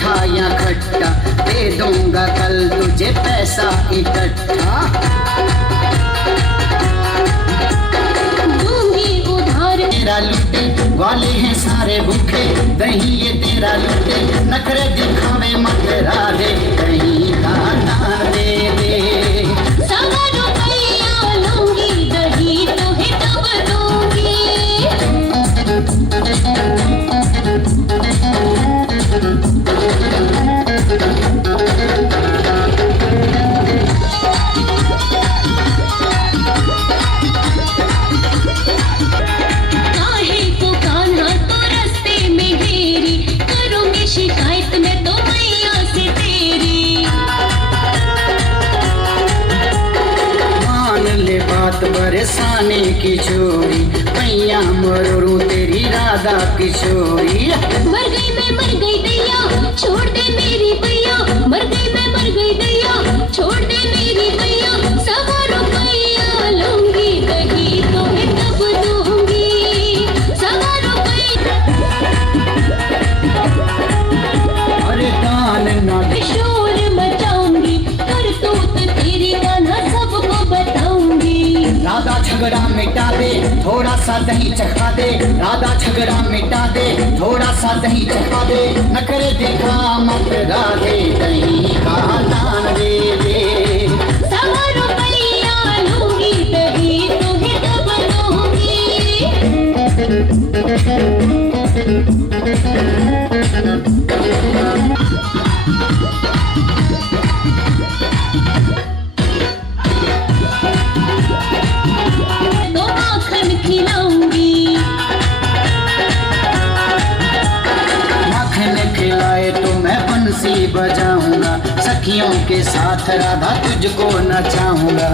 मीठा या खट्टा, दे दूंगा कल तुझे पैसा इकट्ठा। दूंगी उधार तेरा लुटे वाले हैं सारे भूखे, दही ये तेरा लुटे, नखरे दिखावे मत राधे, दही का दान दे दे। 100 रुपया लूंगी, दही तुम्हें तब दूंगी। काहे को कान्हा तो रास्ते में ढेरी, करूंगी शिकायत मैं तो मैया से तेरी। मान ले बात बरसाने की चोरी, मैया मरू तेरी राधा किशोरी। मर गई दैया, छोड़ दे मेरी भैया, मर गई दैया, छोड़ दे मेरी भैया। 100 रुपया लूंगी, दही तुम्हें तब दूंगी। 100 रुपया अरे दान ना दे, शोर मचाऊंगी, करतूत तेरी कान्हा सबको बताऊंगी। राधा झगड़ा मिटा दे, थोड़ा सा दही चखा दे, राधा झगड़ा मिटा दे, थोड़ा सा दही चखा दे, नखरे दिखा मत राधे, दही का दान दे दे। 100 रुपया लूंगी, दही तुम्हें तब दूंगी। तो माखन खिलाऊंगी, माखन खिलाए तो मैं बंसी बजाऊंगा, सखियों के साथ राधा तुझको नचाऊंगा।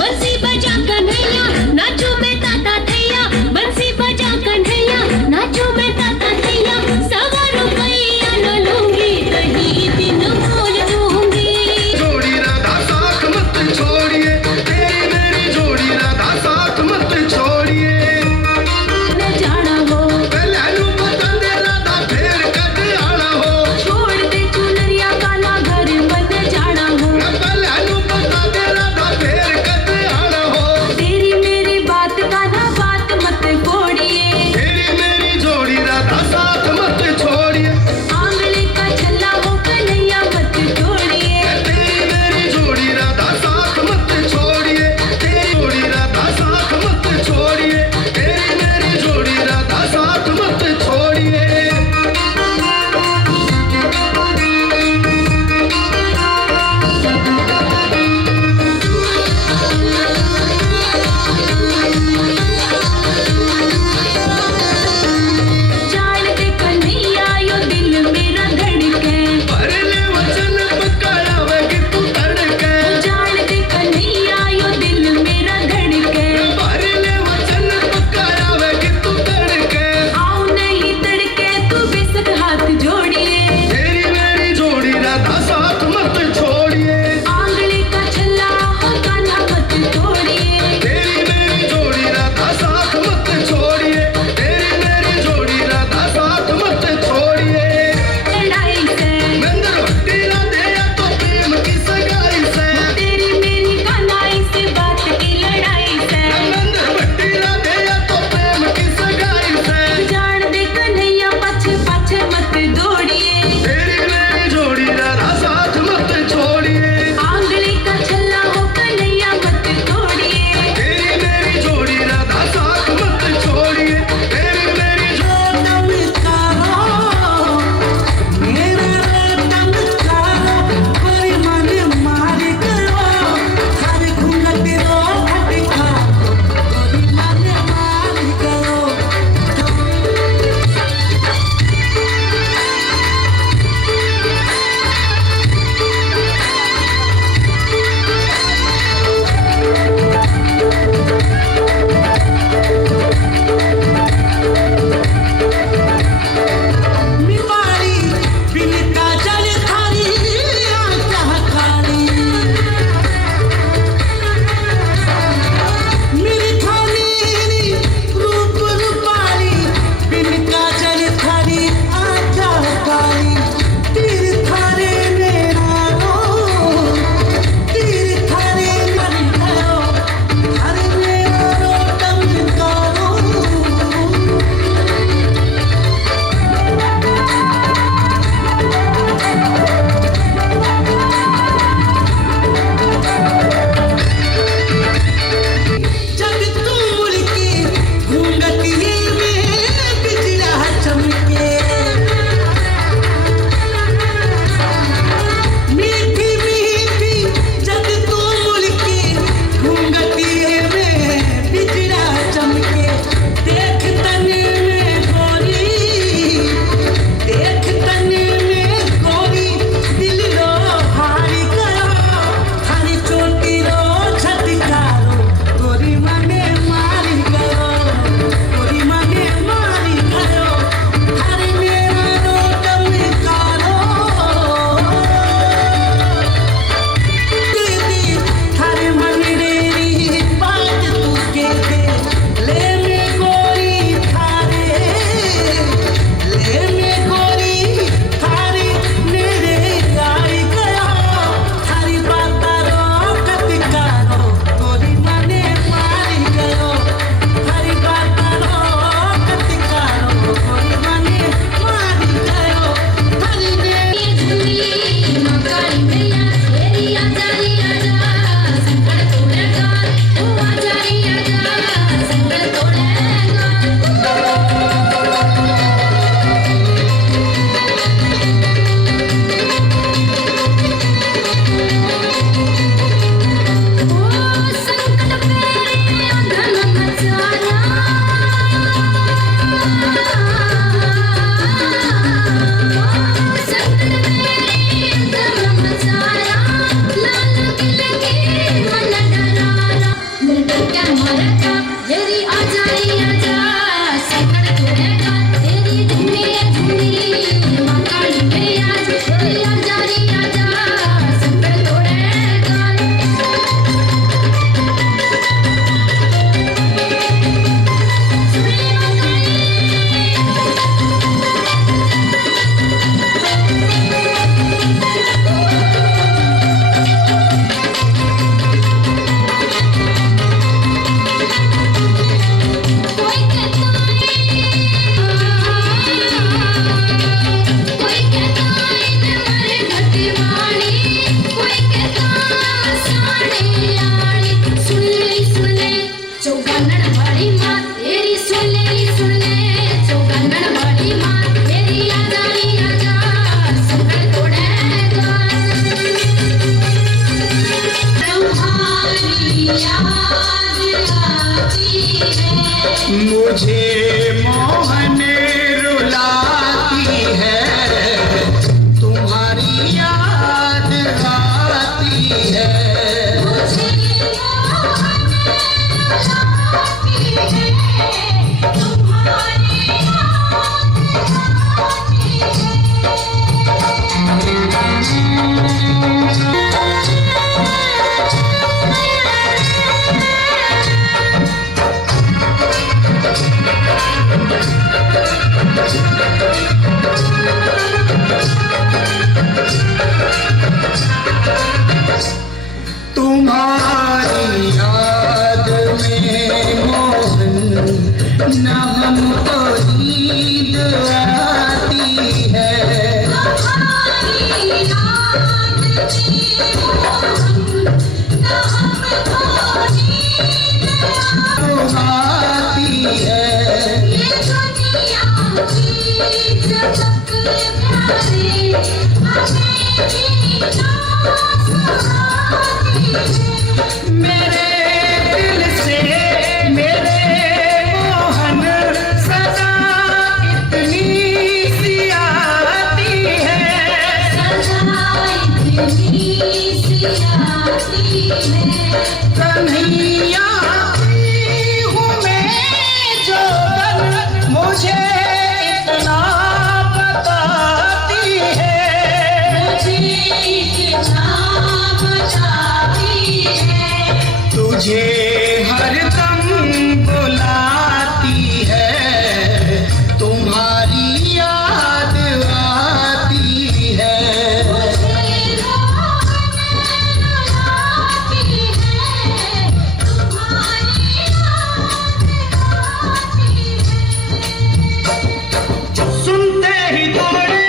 बंसी बजा कन्हैया, नाचो मैं ताता थैया, बंसी बजा कन्हैया, नाचो मैं ताता थैया। 100 रुपया न लूंगी, दही दिन बोल दूंगी। जोड़ी राधा साथ मत छोड़िए, तेरी मेरी जोड़ी राधा साथ मत छोड़िए। न जाना हो, पहलू बता दे राधा फेर कद आना हो, छोड़ दे चुनरिया काला घर बन जाना हो। पहलू बता दे राधा फेर कद आना हो। तेरी मेरी बात का ना मुझे मोहन रुलाती है, तुम्हारी याद आती है। मुझे मोहन रुलाती है, तुम्हारी याद आती है। तुम्हारी याद में मोहन न हमको नींद आती है। तुम्हारी याद में मोहन न हमको नींद आती है। ये दुनिया की चमक प्यारे हमें जीना सिखाती है। मेरे दिल से मेरे मोहन सदा इतनी सी आती है। सदा इतनी सी आती है। कन्हैया की हूँ मैं जो बन मुझे इतना बताती है। मुझे इतना बताती है। तुझे हरदम बुलाती है, तुम्हारी याद आती है। मुझे मोहन रुलाती है, तुम्हारी याद आती है। सुनते ही दौड़े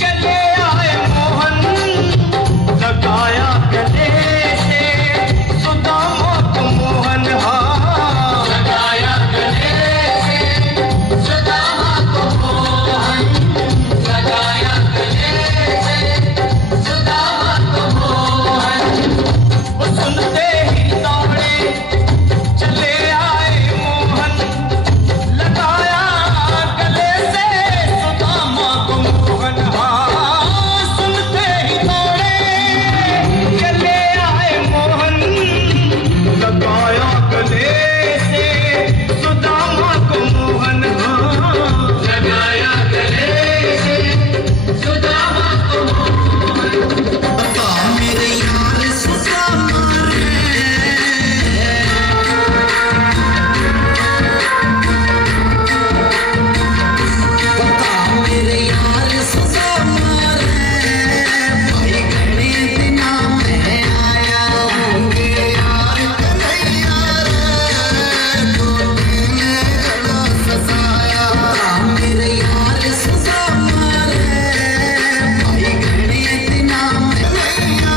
चले आए मोहन, लगाया गले से सुदामा को मोहन। हाँ, लगाया गले से सुदामा को मोहन, लगाया गले से सुदामा को मोहन। वो सुनते ही दौड़े चले आए मोहन, लगाया गले से सुदामा को मोहन। हाँ, सुनते ही दौड़े चले आए मोहन, लगाया गले से सुदामा को मोहन। हाँ, लगाया गले से सुदामा को मोहन। मेरे यार सुदामा मेरे यार सुदामा भाई घने दिना में आया होंगे यार कन्हैया गोदी में गला फसाया। मेरे यार सुदामा भाई घने दिना में कन्हैया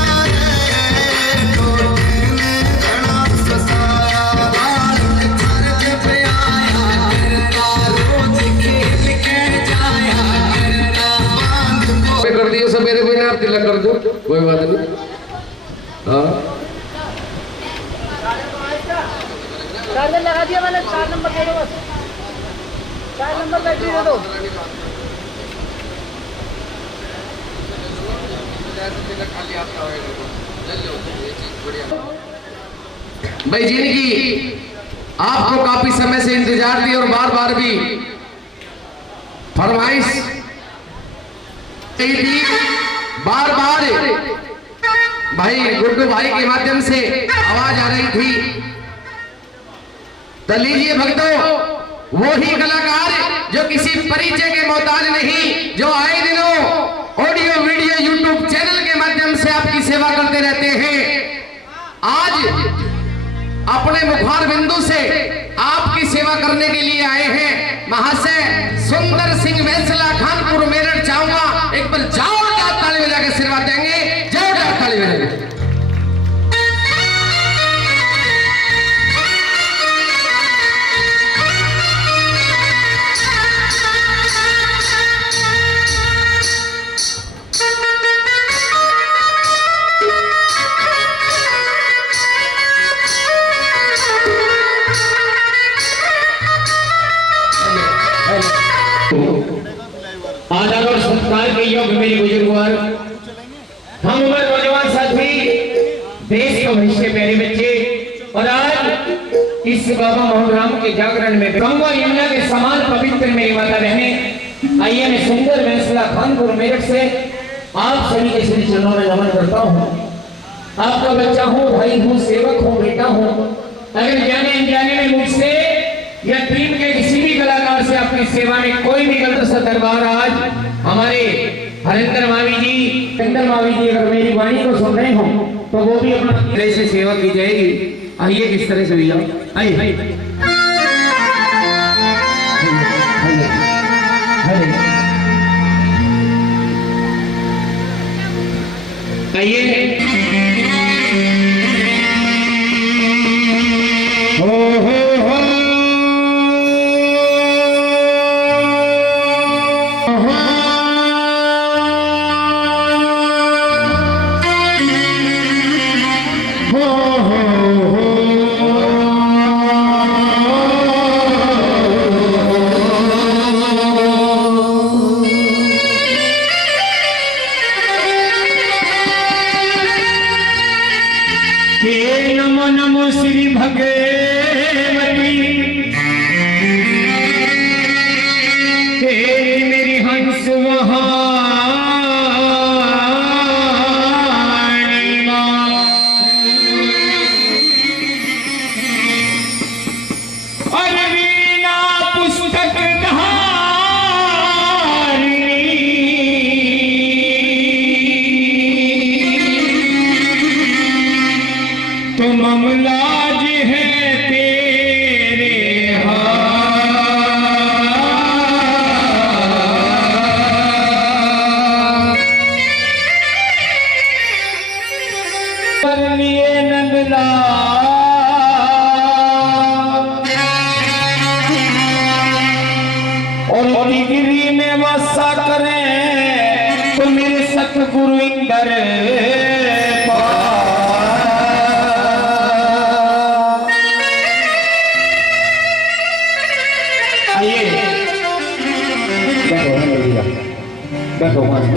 गोदी में गला फसाया। बाल घर जब आया करता रोज खेल के जाया करता बांध को। कर दियो सब मेरे कोई ना तिलक कर दो, कोई बात नहीं। हाँ चार्जर लगा दिया मैंने, 4 नंबर दे दो बस, 4 नंबर बैटरी दे दो। भाई जिनकी आपको काफी समय से इंतजार थी और बार बार भी फरमाइश थी, बार बार भाई गुड्डू भाई के माध्यम से आवाज आ रही थी। तो लीजिए भक्तों, वो ही कलाकार जो किसी परिचय के मोहताज नहीं, जो आए दिनों ऑडियो वीडियो यूट्यूब चैनल के माध्यम से आपकी सेवा करते रहते हैं, आज अपने मुखार बिंदु से आपकी सेवा करने के लिए आए हैं। महाशय सुंदर सिंह वैसला खानपुर मेरठ चाहूंगा एक बार जोरदार ताली बजा के आशीर्वाद देंगे, जोरदार ताली बजाएंगे। आदर और सत्कार के योग्य मेरे बुजुर्ग वर्ग, हम उम्र नौजवान साथी, देश के भविष्य प्यारे बच्चे, और आज इस बाबा मोहन राम के जागरण में गंगा यमुना के समान पवित्र मेरी माता बहने, आइए मैं सुंदर फैसला खानपुर मेरठ से आप सभी के श्री चरणों में नमन करता हूँ। आपका बच्चा हूँ, भाई हूँ, सेवक हूँ, बेटा हूँ। अगर जाने अनजाने में मुझसे या टीम के किसी भी कलाकार से आपकी सेवा में कोई भी गलत सा दरबार, आज हमारे हरिंदर मावी जी अगर मेरी वाणी को सुन रहे हो तो वो भी अपना तरह से सेवा की जाएगी। आइए किस तरह से भैया, आइए आइए नमो नमो श्री भगवती तेरी मेरी हंस वहानी माँ, और वीणा पुस्तक तो ममलाज है तेरे कर लिए नंदला और डिग्री में वसा करें तो मेरे सतगुरु इंदर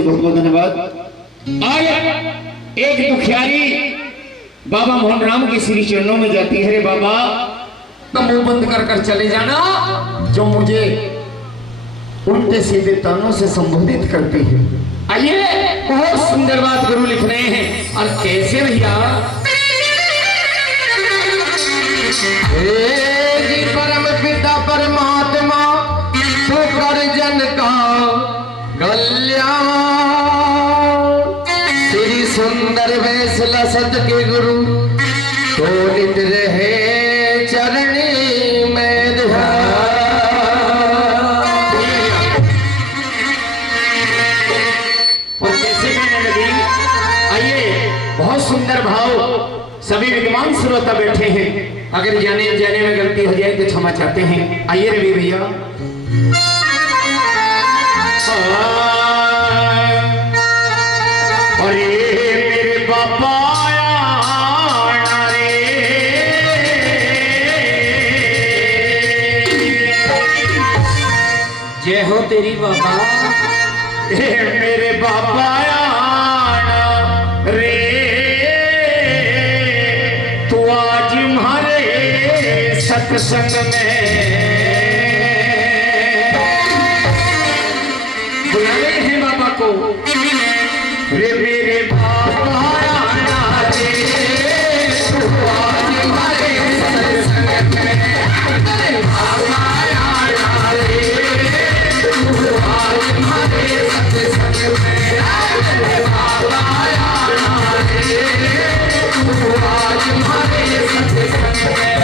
बहुत बहुत धन्यवाद। आज एक दुखियारी बाबा मोहन राम के श्री चरणों में जाती है। रे बाबा, तो मुंह बंद कर कर चले जाना जो मुझे उल्टे सीधे तानों से संबोधित करती है। आइए, बहुत सुंदर बात गुरु लिख रहे हैं। और कैसे भैया, परम पिता परमात्मा तो कर जन का कल्याण, श्री सुंदर वैसला सत के गुरु तो नित रहे चरणी में ध्यान। और कैसे कहने लगी, आइए, बहुत सुंदर भाव। सभी विद्वान श्रोता बैठे हैं, अगर जाने जाने में गलती हो जाए तो क्षमा चाहते हैं। आइए रवि भैया, और ये मेरे बाबा रे, जय हो तेरी बाबा। मेरे बाबा रे, तू आज हमारे सत्संग में बुलाए हैं बाबा को। रे मेरे बाबा रे, तू आज हमारे सत्संग में, मेरे बाबा रे, तू आज हमारे सत्संग में, मेरे बाबा रे, तू आज हमारे सत्संग में।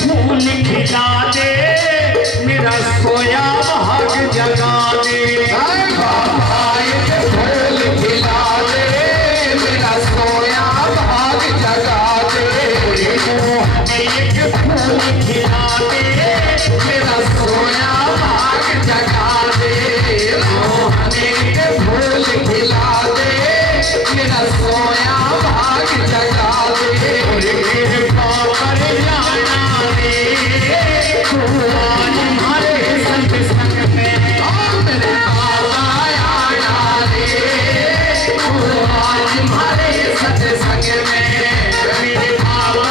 फूल खिला दे, मेरा सोया भाग जगा दे। बाबा एक फूल खिला दे, मेरा सोया भाग जगा दे। मोहन एक फूल खिला दे, मेरा सोया भाग जगा दे। मोहन एक फूल खिला दे, मेरा सोया भाग जगा दे। कृपा कर जाना रे, तू आज हमारे सत्संग में। मेरे बाबा आना रे, तू आज हमारे सत्संग में। मेरे बाबा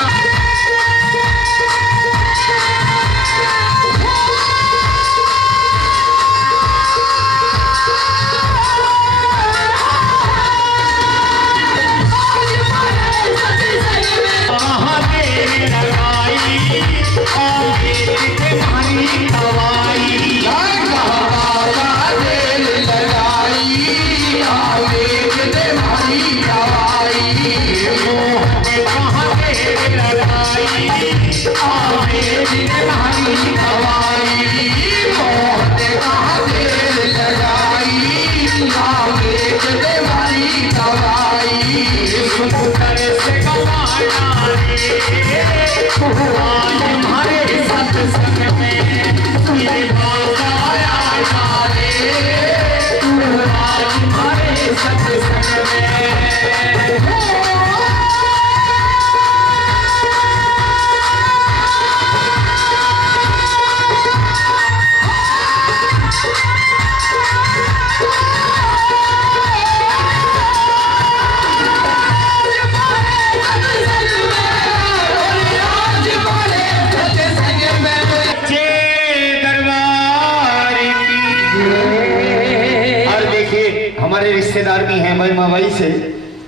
हमारे रिश्तेदार भी हैं भाई मावाई से,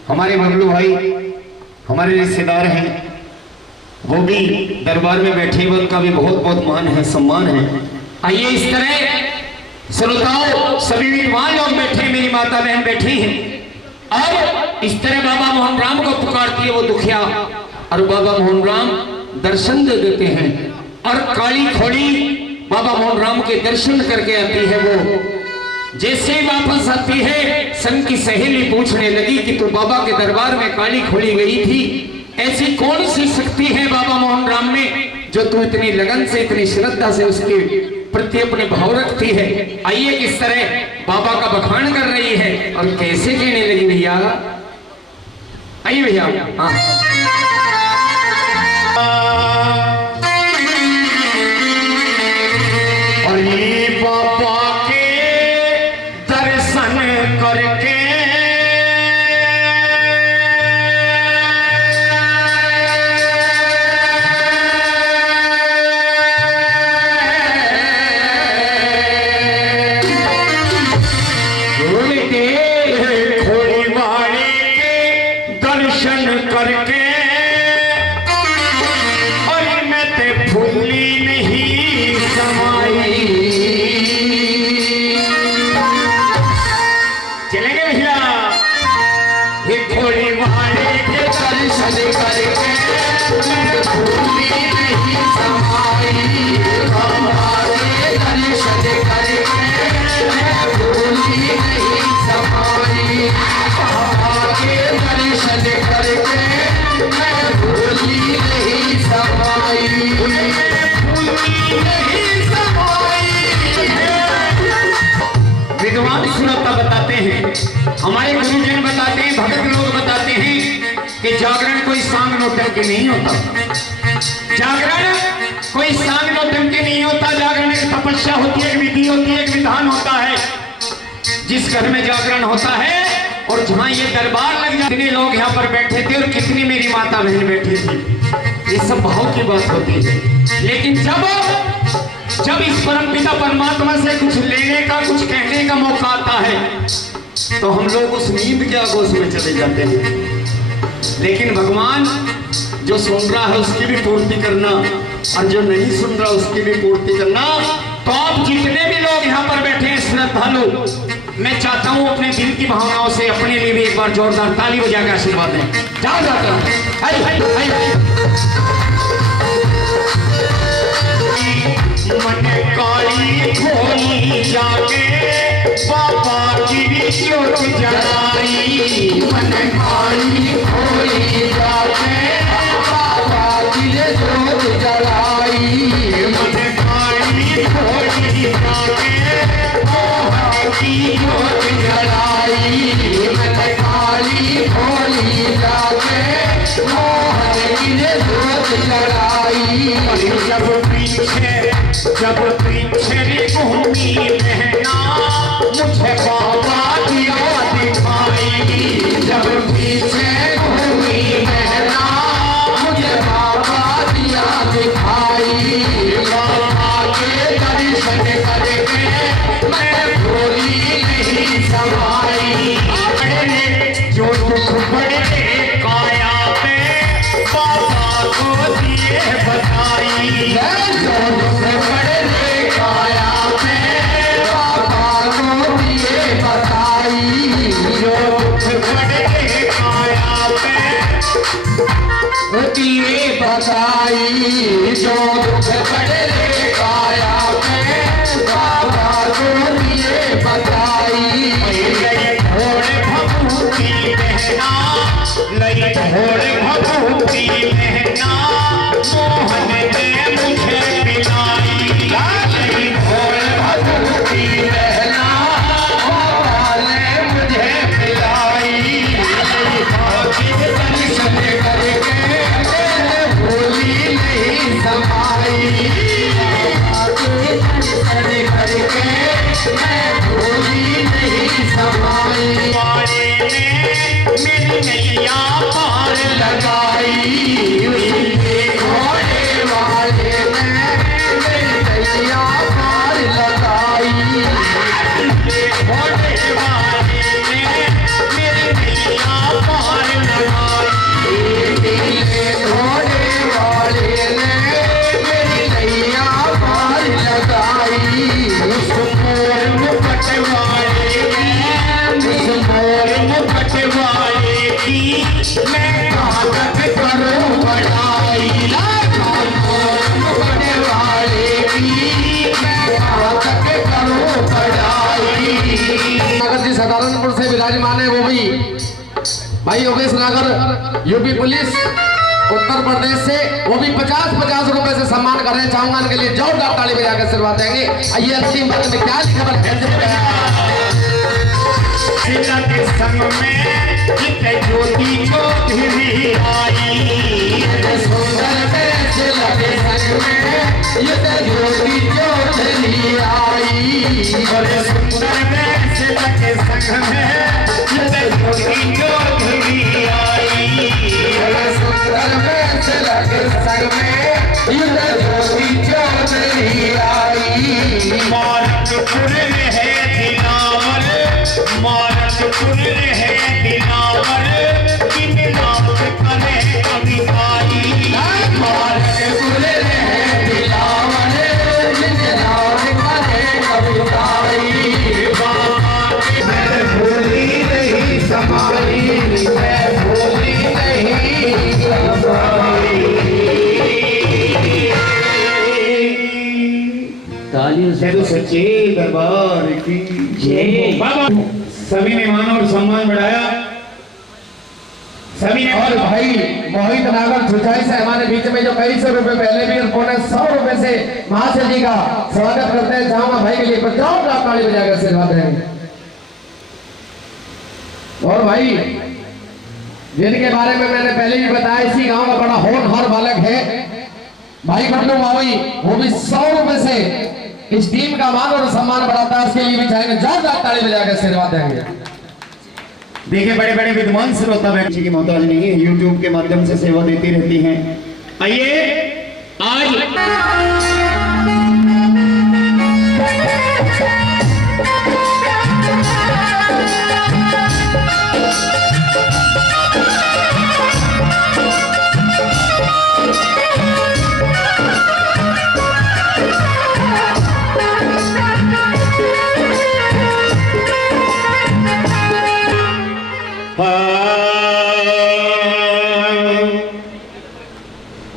हमारे बबलू भाई हमारे रिश्तेदार हैं, वो भी दरबार में बैठे हुए, उनका भी बहुत बहुत मान है, सम्मान है। आइए इस तरह श्रोताओं, सभी विद्वान लोग बैठे, मेरी माता बहन बैठी हैं। अब इस तरह बाबा मोहन राम को पुकारती है वो दुखिया, और बाबा मोहन राम दर्शन दे देते हैं। और काली खोड़ी बाबा मोहन राम के दर्शन करके आती है। वो जैसे ही वापस आती है, संग की सहेली पूछने लगी कि तू बाबा के दरबार में काली खोड़ी गई थी, ऐसी कौन सी शक्ति है बाबा मोहन राम में जो तू इतनी लगन से, इतनी श्रद्धा से उसके प्रति अपने भाव रखती है। आइए किस तरह बाबा का बखान कर रही है और कैसे कहने लगी भैया। आइए भैया। हाँ अरे बाबा के दर्शन करके खोड़ी वाले के दर्शन करके, और मैं ते फूली नहीं समाई। चलेंगे भैया। ये खोड़ी वाले के दर्शन करके मैं फूली नहीं समाई। हमारे दर्शन करके मैं फूली नहीं समाई। हमारे दर्शन करके मैं फूली नहीं समाई। फूली नहीं समाई। विद्वान श्रोता बताते हैं, हमारे गुरुजन बताते हैं, भगत लोग बताते हैं कि जागरण कोई सांग नौटंकी नहीं होता। जागरण कोई सांग नौटंकी नहीं होता। जागरण एक तपस्या होती है, एक विधि होती है, एक विधान होता है। जिस घर में जागरण होता है और जहाँ ये दरबार लग जाते, कितने लोग यहाँ पर बैठे थे और कितनी मेरी माता बहन बैठी थी, ये सब भाव की बात होती है। लेकिन जब इस परमपिता परमात्मा से कुछ लेने का, कुछ कहने का मौका आता है, तो हम लोग उस नींद के आगोश में चले जाते हैं। लेकिन भगवान जो सुन रहा है उसकी भी पूर्ति करना, और जो नहीं सुन रहा उसकी भी पूर्ति करना। तो आप जितने भी लोग यहाँ पर बैठे हैं श्रद्धालु, मैं चाहता हूँ अपने दिल की भावनाओं से अपने लिए भी एक बार जोरदार ताली बजा के आशीर्वाद दें। जाओ जाता हूँ। ज्योत जलाई मन काली खोली जाके बाबा की ज्योत जलाई मन काली खोली जाके मोहन की ज्योत जलाई मन काली खोली जाके मोहन की ज्योत जलाई जब पीछे घूमी बहना मुझे बाबा की याद दिखाई जब पीछे घूमी बहना मुझे बाबा की याद दिखाई बाबा के दर्शन करके मैं भूली नहीं समाई जो दुख बड़े काया पे बाबा को दिए बताई जो दुख बड़े काया में बाबा को दिए बताई जो दुख बड़े काया पे दिए बताई जो दुख बड़े काया में बाबा को दिए बताई लई घोड़े भभूति बहना लई घोड़े भभूति बहना मोहन ने मुझे पिलाई लई घोड़े भगवती बहना बाबा ने मुझे पिलाई दर्शन करके मैंने भूली नहीं समाई दर्शन करके मैं भूली नहीं समाई वाले ने मेरी नैया पार लगाई उसके घोड़े वाले ने मेरी नैया पार लगाई घोड़े वाले ने मेरी नैया पार लगाई घोड़े वाले ने मेरी नैया पार लगाई उस मोर मुकुट वाले उस मोर मुकुट वाले की मैं कहाँ तक करूं बड़ाई घोड़े वाले की मैं कहाँ तक करूं पढ़ाई अगर जी सदारनपुर से विराजमान है वो भी भाई योगेश नागर यूपी पुलिस उत्तर प्रदेश से वो भी 50-50 रुपए से सम्मान कर रहे हैं। चाहूंगा इनके लिए जोरदार ताली बजा कर आशीर्वाद देंगे। आइए अंतिम बात में क्या खबर सीता के संग में जिते ज्योति चौधरी आई सुंदर देश लगे संग में ये ज्योति चौधरी आई और सुंदर देश लगे संग में जिते ज्योति चौधरी आई सुंदर देश लगे संग में ये ज्योति चौधरी आई मारतपुर है दिलावर मारतपुर है दिलावर किन नाम करे कविताई मारतपुर है दिलावर जिन नाम करे कविताई मैं भूली नहीं समाई मैं भूली नहीं समाई तालियों से तो सच्चे दरबार की जय बाबा। सभी ने मान और सम्मान बढ़ाया सभी ने। और भाई मोहित नागर छुचाई से हमारे बीच में जो कई सौ रुपए पहले भी और पौने 100 रुपए से महाशय जी का स्वागत करते हैं। चाहूंगा भाई के लिए जोरदार ताली बजाकर आशीर्वाद देंगे। और भाई जिनके बारे में मैंने पहले भी बताया इसी गांव का बड़ा होनहार बालक है भाई गुड्डू मावी, वो भी 100 रुपए से इस टीम का मान और सम्मान बढ़ाता है। उसके लिए भी चाहेंगे जोरदार ताली बजाकर आशीर्वाद देंगे। देखिए बड़े बड़े विद्वान श्रोता जी की मोहताज नहीं है, यूट्यूब के माध्यम से सेवा देती रहती हैं। आइए आज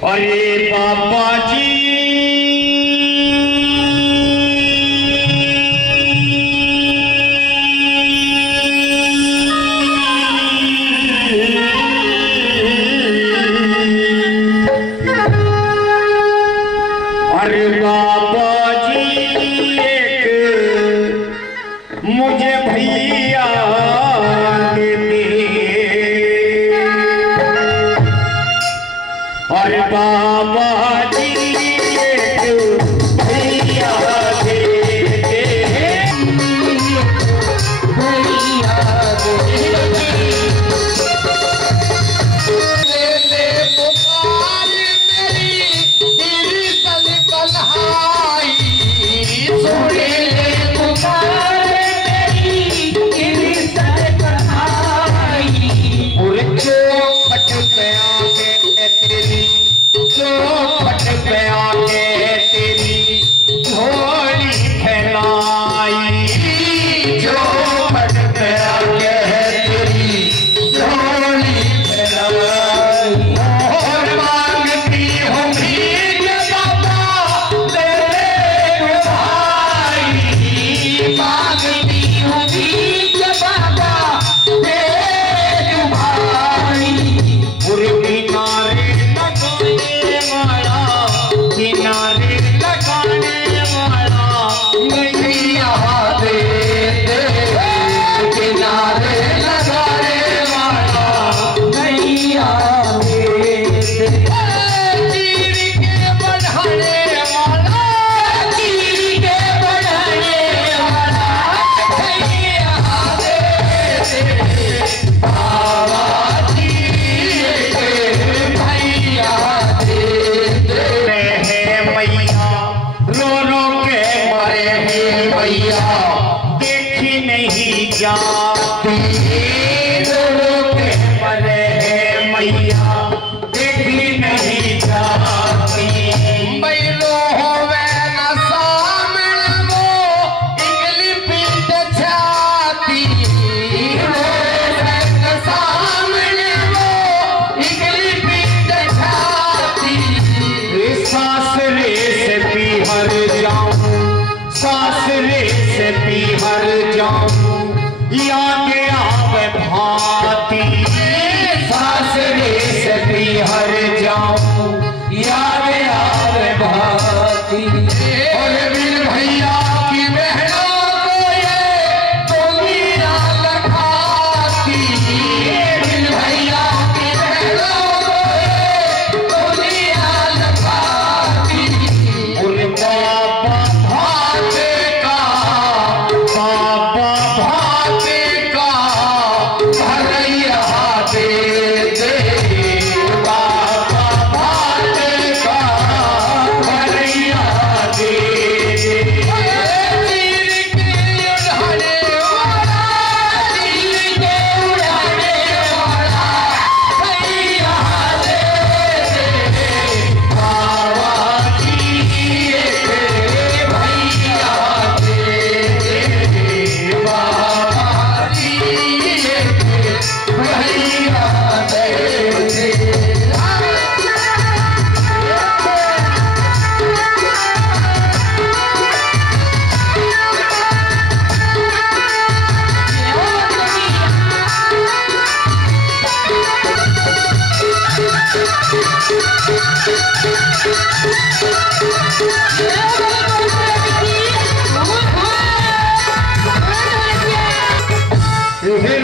अरे बाबा जी अरे बाबा जी एक मुझे भैया देते, अरे बाबा जी एक भैया देते, भैया देते।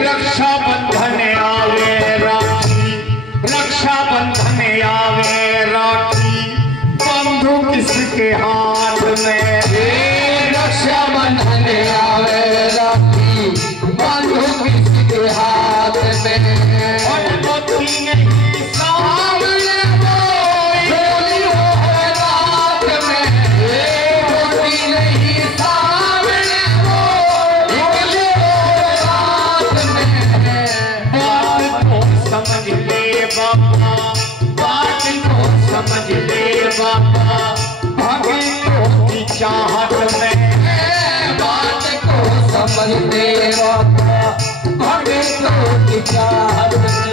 रक्षाबंधन आवे राखी, रक्षाबंधन आवे राखी, बंधु किसके हाथ में? रक्षाबंधन आवे राखी, बंधु किसके हाथ में? समझ ले बाबा भगतों की चाहत में, बात को समझ ले बाबा भगतों की चाहत में।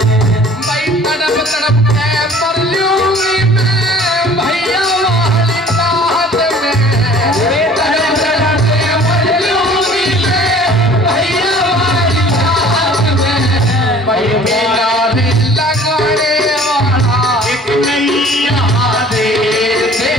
मैं तड़प तड़प के मर लूंगी मैं भैया वाली बात में, तड़प तड़प के मर लूंगी मैं भैया वाली बात में। मैं मेरा दिल लगाने वाला एक नैया दे दे,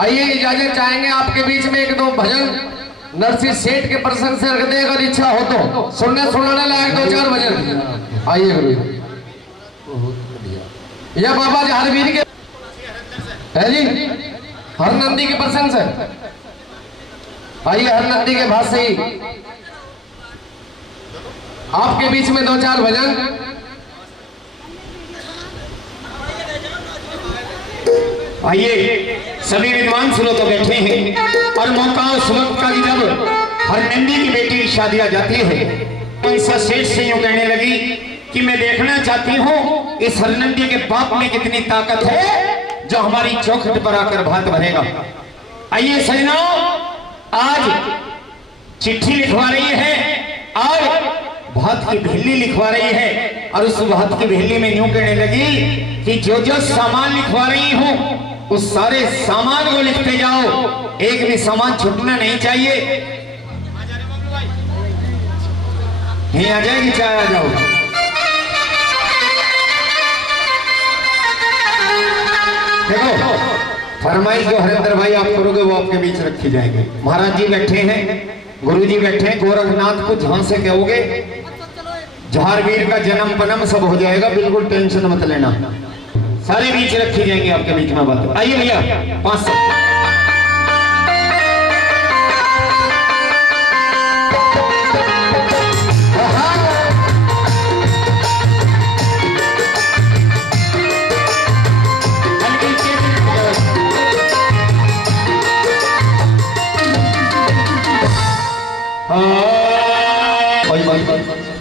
आइए इजाजत चाहेंगे आपके बीच में एक दो भजन नरसिंह सेठ के प्रसंग से रख दे, अगर इच्छा हो तो सुनाने लायक दो चार भजन। आइए गुरु या बाबा हरवीर के है जी हरनंदी के प्रसंग से। आइए हरनंदी के भाषा से ही आपके बीच में दो चार भजन। आइए सभी विद्वान श्रोता बैठे हैं और मौका उस वक्त का जब हरनंदी की बेटी की शादी आ जाती है। ऐसा सेठ से यूं कहने लगी कि मैं देखना चाहती हूँ इस हरनंदी के बाप में कितनी ताकत है जो हमारी चौखट पर आकर भात भरेगा। आइए सजनों, आज चिट्ठी लिखवा रही है और भात की भेली लिखवा रही है और उस भात की भेली में यूं कहने लगी कि जो जो सामान लिखवा रही हूं उस सारे सामान को लिखते जाओ, एक भी सामान छूटना नहीं चाहिए। यहीं आ जाएगी, चाहे आ जाओ। देखो फरमाइश जो हरिंदर भाई आप करोगे वो आपके बीच रखी जाएंगे। महाराज जी बैठे हैं, गुरु जी बैठे हैं, गोरखनाथ को जहां से कहोगे झारवीर का जन्म पनम सब हो जाएगा, बिल्कुल टेंशन मत लेना, सारे बीच रखी जाएंगे आपके बीच में बात। आइए भैया 500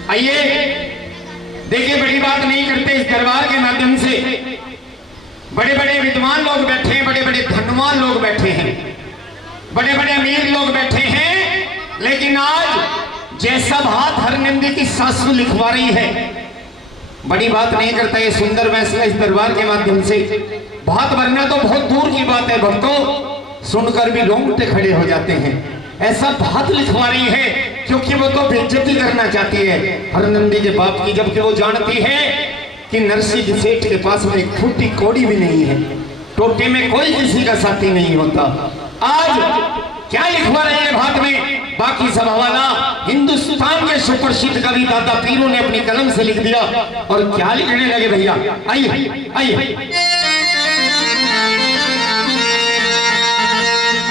आइए देखिए, बड़ी बात नहीं करते इस दरबार के माध्यम से। बड़े बड़े विद्वान लोग बैठे हैं, बड़े बड़े धनवान लोग बैठे हैं, बड़े बड़े अमीर लोग बैठे हैं, लेकिन आज जैसा भात हरनंदी की सासू लिखवा रही है, बड़ी बात नहीं करता ये सुंदर फैसला इस दरबार के माध्यम से। भात भरना तो बहुत दूर की बात है भक्तों, सुनकर भी रोंगटे खड़े हो जाते हैं। ऐसा भात लिखवा रही है क्योंकि वो तो बेइज्जती करना चाहती है हरनंदी के बाप की, जबकि वो जानती है कि नरसिंह सेठ के पास में एक फूटी कौड़ी भी नहीं है, टोटे में कोई किसी का साथी नहीं होता। आज क्या लिखवा रहे हैं भात में, बाकी सब हवाला हिंदुस्तान के सुप्रसिद्ध कवि दादा पीरों ने अपनी कलम से लिख दिया। और क्या लिखने लगे भैया, आइए आइए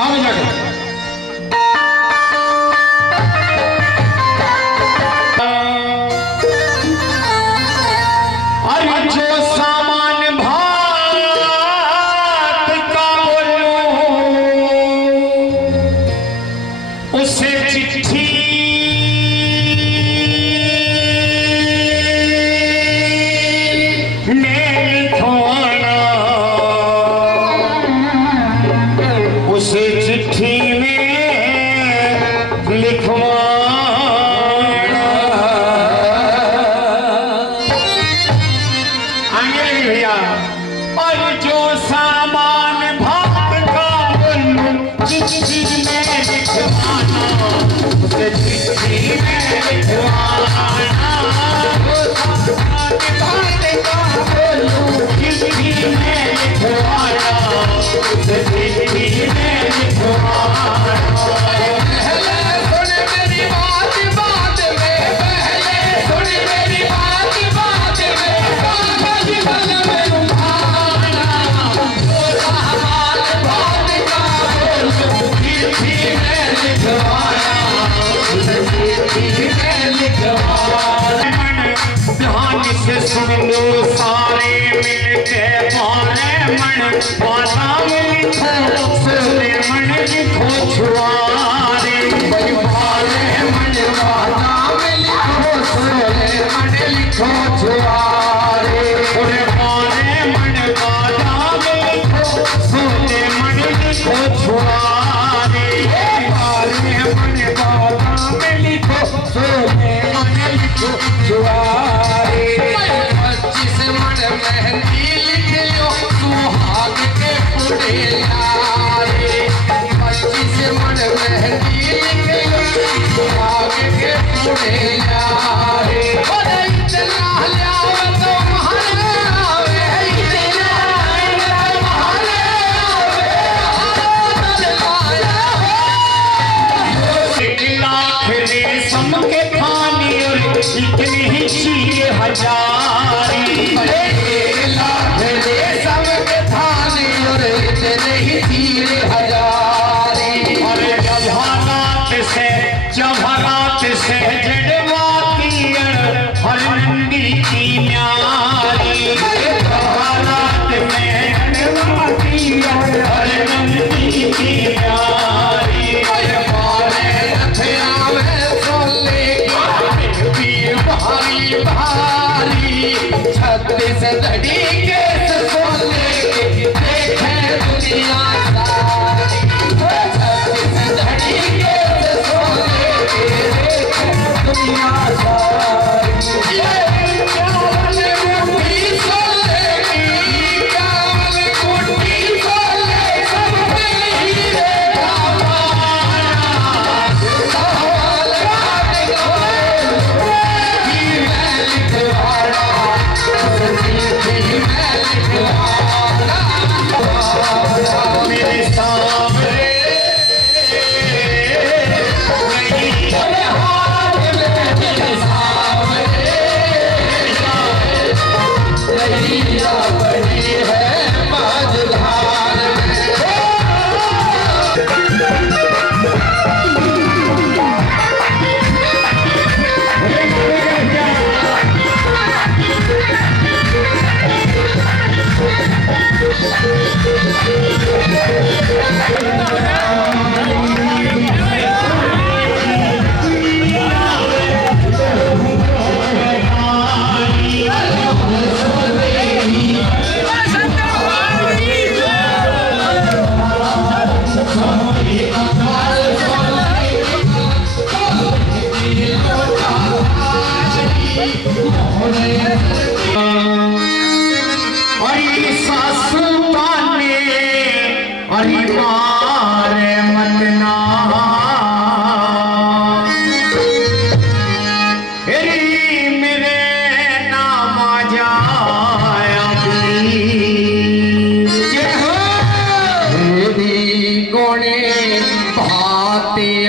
आओ जाकर। सुन लो सारे मिलके पाले मन पाता लिखो सोले मन लिखो छुआरे पाले मन पाता लिखो सोले मन लिखो छुआरे पाले मन पाता लिखो सोले मन लिखो छुआरे पाले मन पाता लिखो सोले मन लिखो छुआरे। मेहंदी लिख लो सुहाग के पुड़े यारे, 25 मन मेहंदी लिख लो सुहाग के पुड़े यारे। इतना लियाव तुम्हारे आवे, इतना तुम्हारे आवे, हजारी सबके थाने और तेरे ही तीर हजारी। अरे जवाहरात से जड़वा की हर नंदी की न्यारी जवाहरात में जड़वा की हर नंदी की न्यारी मारे हथिया में सोले वीर भारी भारी 36 धड़ी के सोले देखे दुनिया सारी 36 धड़ी के सोले देखे दुनिया सारी। ये कावल मुट्ठी सोले की कावल मुट्ठी सोले सब में हीरे मेरे सामने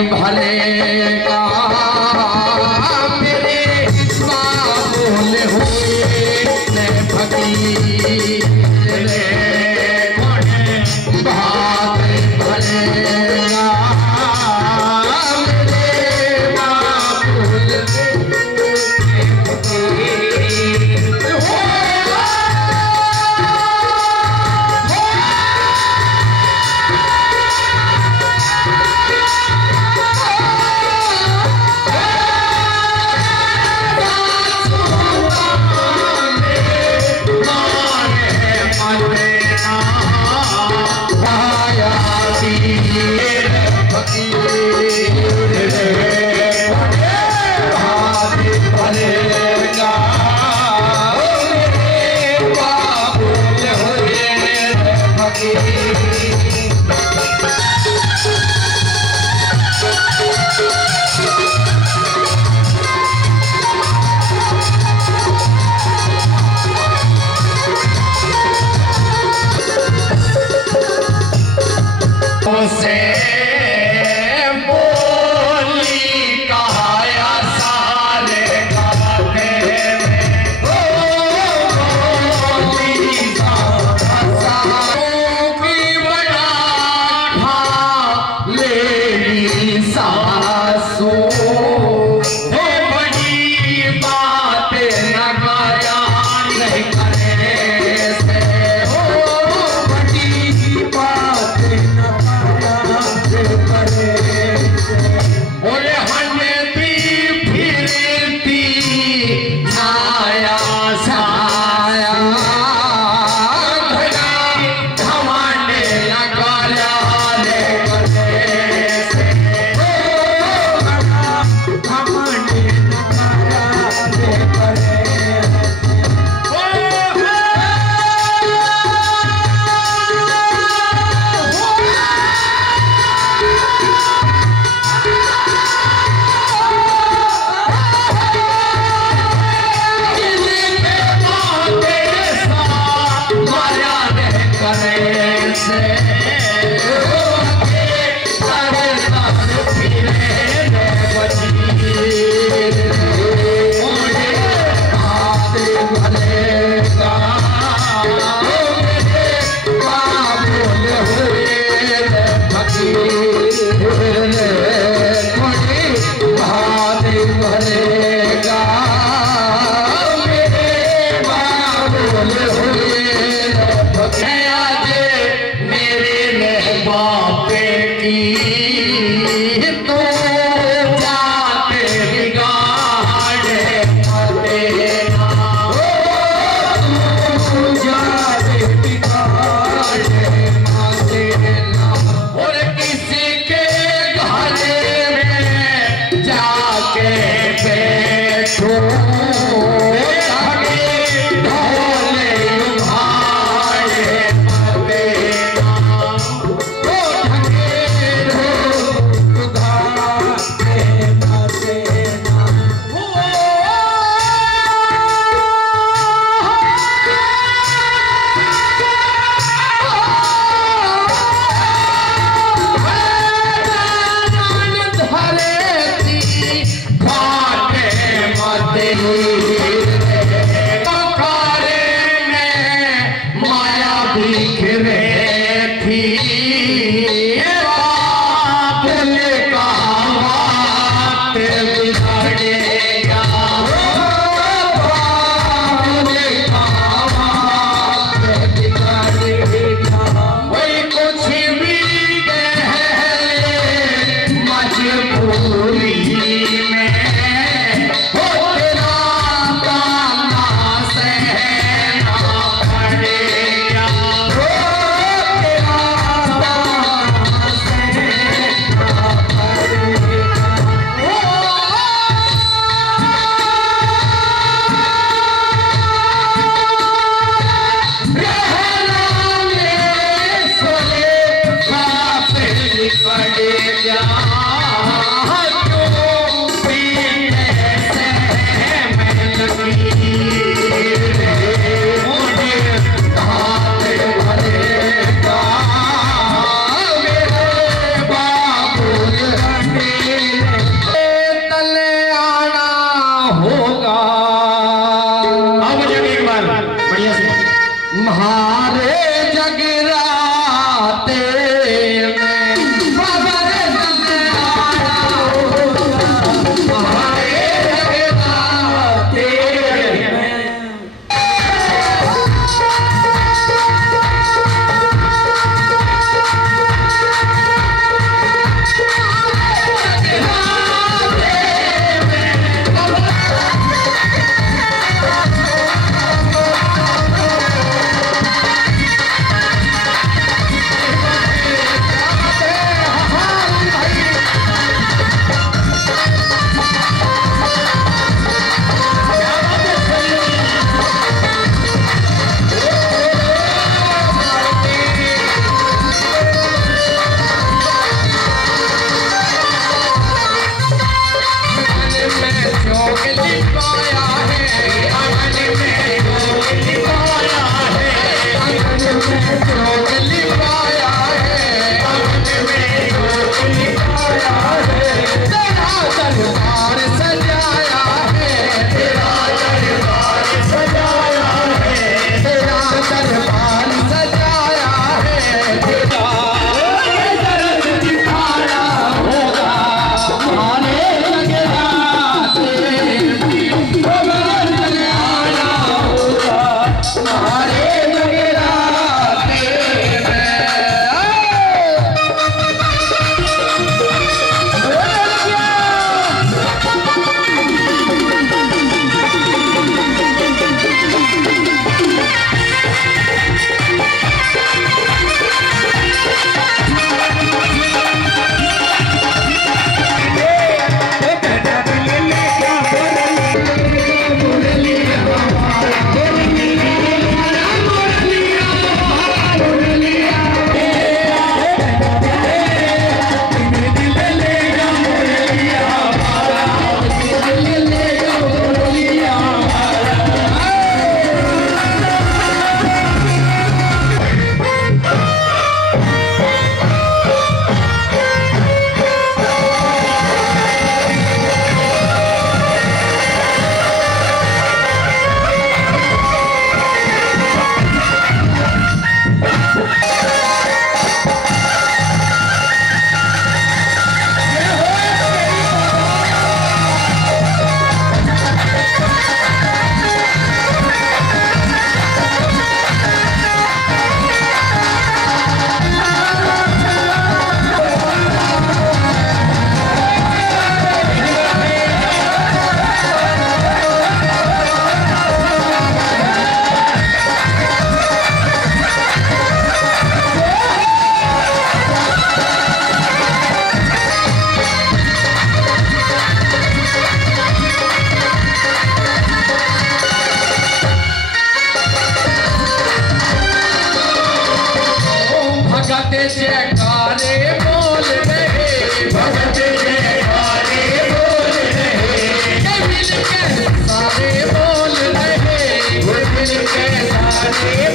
भले का मेरे मामूल हुए फकीर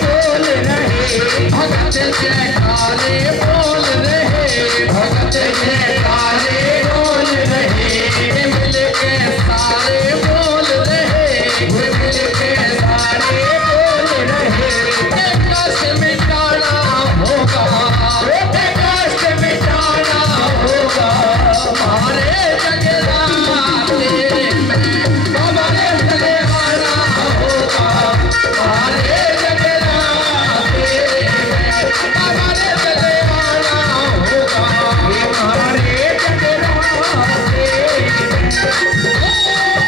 बोल रहे भगत जयकारे बोल रहे भगत जयकारे बोल रहे मिल के सारे बोल रहे मिल के सारे बोल रहे कष्ट मिटाना होगा कष्ट मिटाना होगा हमारे जगन्नाथ तेरे में हमारे जगन्नाथ होगा हमारे जगन्नाथ तेरे में हमारे जगन्नाथ होगा हमारे जगन्नाथ तेरे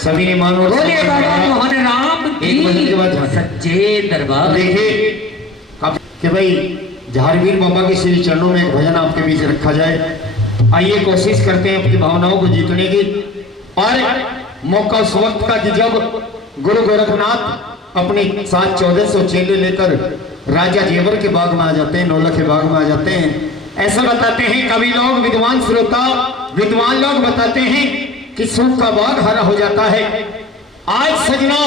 सभी ने मानो बोले बाबा मोहन राम एक भजन के बाद सच्चे दरबार। देखिए कि भाई झारवीर बाबा के श्री चरणों में एक भजन आपके बीच रखा जाए। आइए कोशिश करते हैं अपनी भावनाओं को जीतने की। और मौका उस वक्त का कि जब गुरु गोरखनाथ अपने साथ 1400 चेले लेकर राजा जेवर के बाग में आ जाते हैं, नौलख के बाग में आ जाते हैं। ऐसा बताते हैं कवि लोग, विद्वान श्रोता, विद्वान लोग बताते हैं कि सूख का बाग हरा हो जाता है। आज सजनों,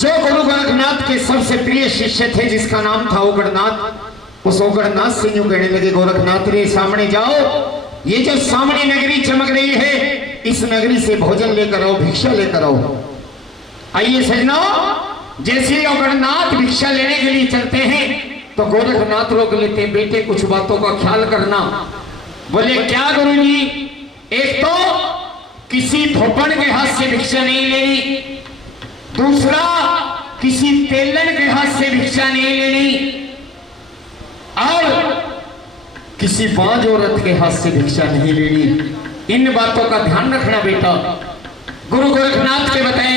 जो गुरु गोरखनाथ के सबसे प्रिय शिष्य थे जिसका नाम था ओगड़नाथ, उस ओगड़नाथ से यूं कहने लगे गोरखनाथ रे सामने जाओ, ये जो सामने नगरी चमक रही है इस नगरी से भोजन लेकर आओ, भिक्षा लेकर आओ। आइए सजनों, जैसे ओगड़नाथ भिक्षा लेने के लिए चलते हैं तो गोरखनाथ रोक लेते हैं, बेटे कुछ बातों का ख्याल करना। बोले क्या गुरुजी? एक तो किसी भोपन के हाथ से भिक्षा नहीं लेनी, दूसरा किसी तेलन के हाथ से भिक्षा नहीं लेनी, और किसी बांझ औरत के हाथ से भिक्षा नहीं लेनी। इन बातों का ध्यान रखना बेटा। गुरु गोरखनाथ के बताए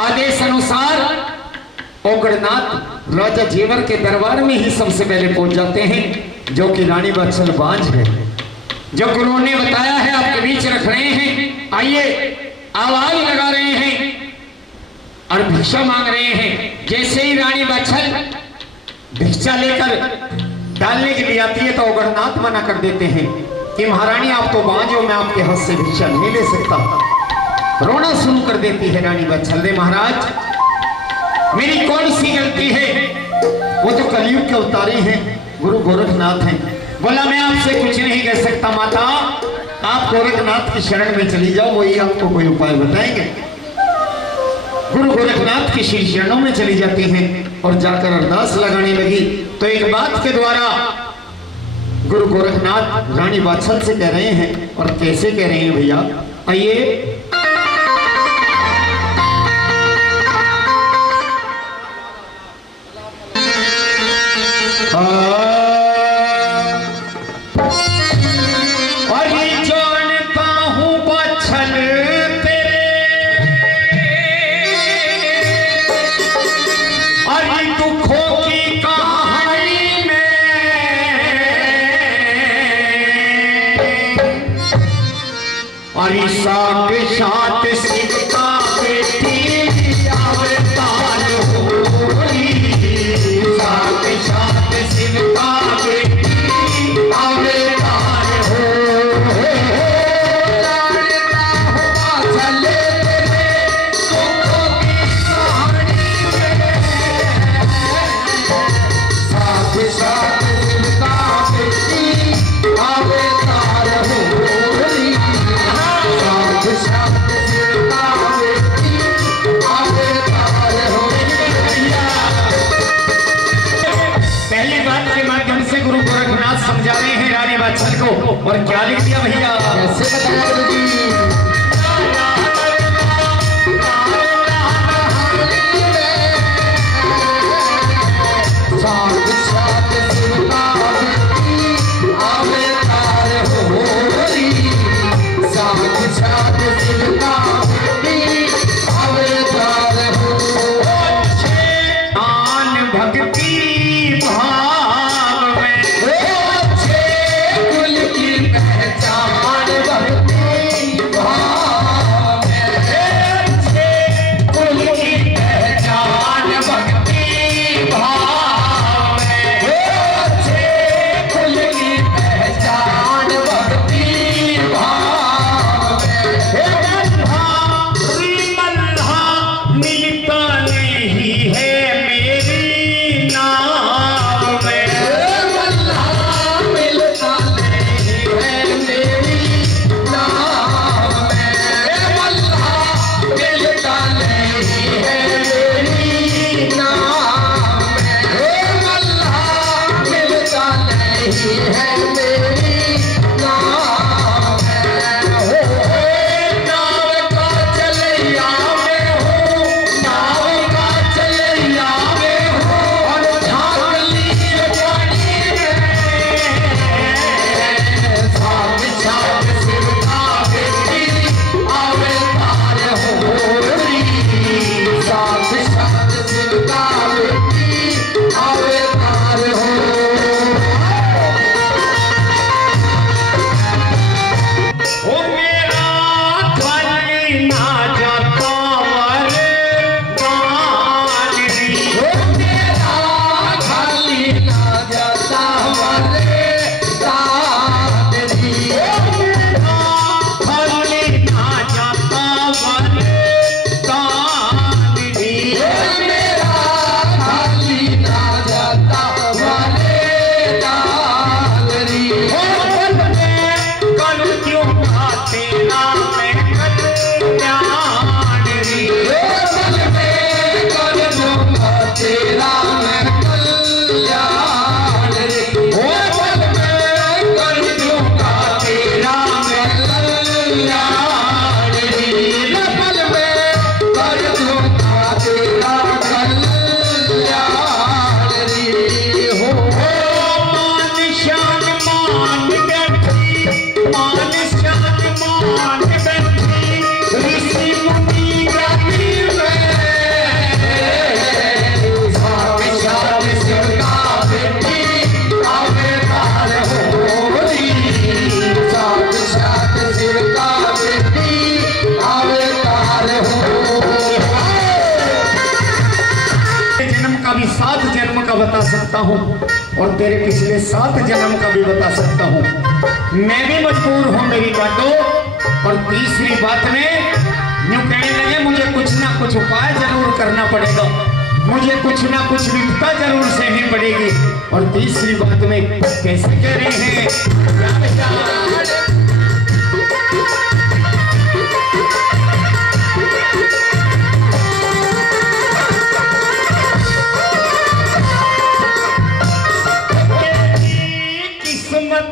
आदेश अनुसार ओगड़नाथ राजा जेवर के दरबार में ही सबसे पहले पहुंच जाते हैं, जो कि रानी बत्सल बांझ है, जो गुरुओं ने बताया है आपके बीच रख रहे हैं। आइए, आवाज लगा रहे हैं और भिक्षा मांग रहे हैं। जैसे ही रानी बत्सल भिक्षा लेकर डालने के लिए आती है तो ओगड़नाथ मना कर देते हैं कि महारानी आप तो बांझ हो, मैं आपके हाथ से भिक्षा नहीं ले सकता। रोना शुरू कर देती है रानी बत्सल, रे महाराज मेरी कौन सी गलती है? वो तो कलयुग के अवतारी हैं, गुरु गोरखनाथ हैं। बोला मैं आपसे कुछ नहीं कह सकता माता, आप गोरखनाथ की शरण में चली जाओ, वही आपको कोई उपाय बताएंगे। गुरु गोरखनाथ की श्री चरणों में चली जाती हैं और जाकर अरदास लगाने लगी। तो एक बात के द्वारा गुरु गोरखनाथ रानी बादशाह से कह रहे हैं। और कैसे कह रहे हैं भैया, आइए। साथ साथ सिक्का बेटी अवतार होई, साथ साथ सिक्का बेटी अवतार हो। जानता हुआ चले तेरे दुखों की कहानी में, साथ साथ सिक्का बेटी अवतार होई, पहली बात के माध्यम से गुरु गोरखनाथ समझा रहे हैं रानी बादशाह को। और क्या लिख दिया भैया, कैसे बताया गुरु जी? बता सकता हूँ और तेरे पिछले 7 जन्म का भी बता सकता हूँ। मैं भी मजबूर हूँ मेरी बातों। और तीसरी बात में यूं कहने लगे मुझे कुछ ना कुछ उपाय जरूर करना पड़ेगा, मुझे कुछ ना कुछ विपदा जरूर सहनी पड़ेगी। और तीसरी बात में कैसे कह रहे हैं, किस्मत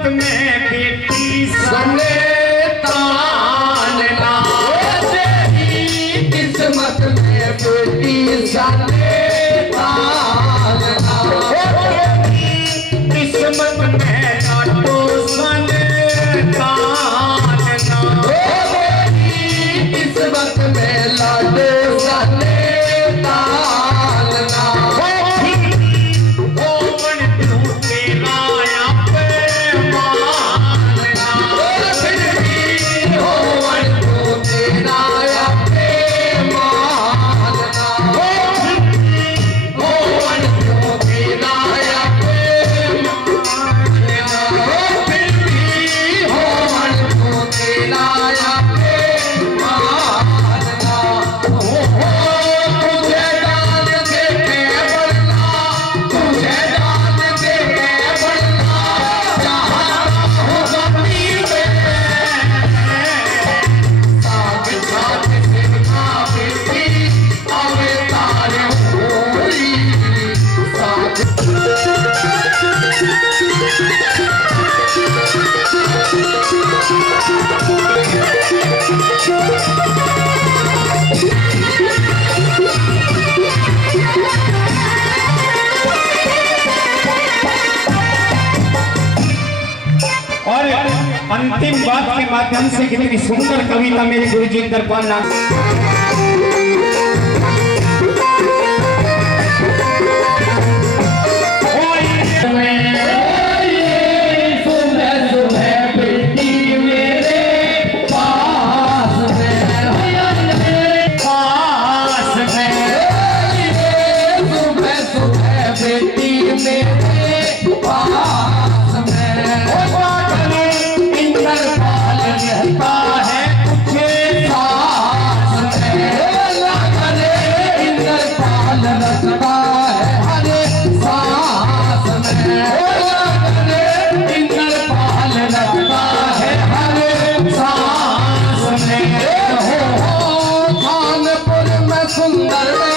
अंतिम बात के माध्यम से कितनी सुंदर कविता मेरे गुरु जी दरबार ना सुंदर